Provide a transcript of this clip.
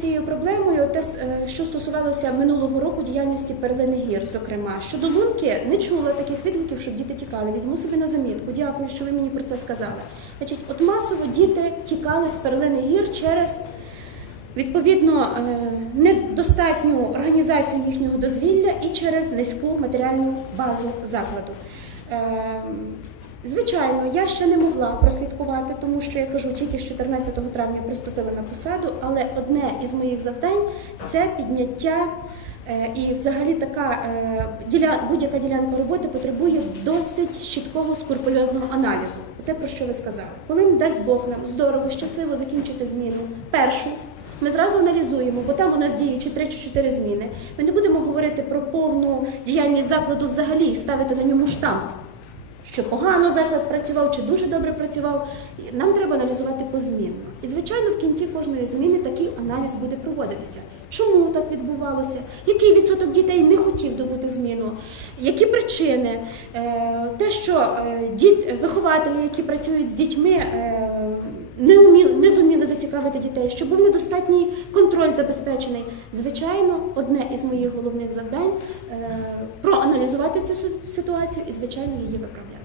цією проблемою, те, е, що стосувалося минулого року діяльності перлини гір, зокрема щодо лунки, не чула таких відгуків, щоб діти тікали. Візьму собі на замітку. Дякую, що ви мені про це сказали. Значить, от масово діти тікали з перлини гір через відповідно е, недостатню організацію їхнього дозвілля і через низьку матеріальну базу закладу. Звичайно, я ще не могла прослідкувати, тому що я кажу, тільки з 14 травня приступила на посаду, але одне із моїх завдань це підняття. е, І взагалі така е, будь-яка ділянка роботи потребує досить чіткого скрупульозного аналізу. Те, про що ви сказали. Коли дасть Бог нам здорово, щасливо закінчити зміну першу, ми зразу аналізуємо, бо там у нас діє чи 3 чи 4 зміни. Ми не будемо говорити про повну діяльність закладу взагалі і ставити на ньому штамп що погано заклад працював чи дуже добре працював. Нам треба аналізувати позмінно. І, звичайно, в кінці кожної зміни такий аналіз буде проводитися. Чому так відбувалося? Який відсоток дітей не хотів добути зміну? Які причини? Е, Те, що е, вихователі, які працюють з дітьми, е, не, уміли, не зуміли зацікавити дітей, щоб був недостатній контроль забезпечений. Звичайно, одне із моїх головних завдань проаналізувати цю ситуацію і, звичайно, її виправляти.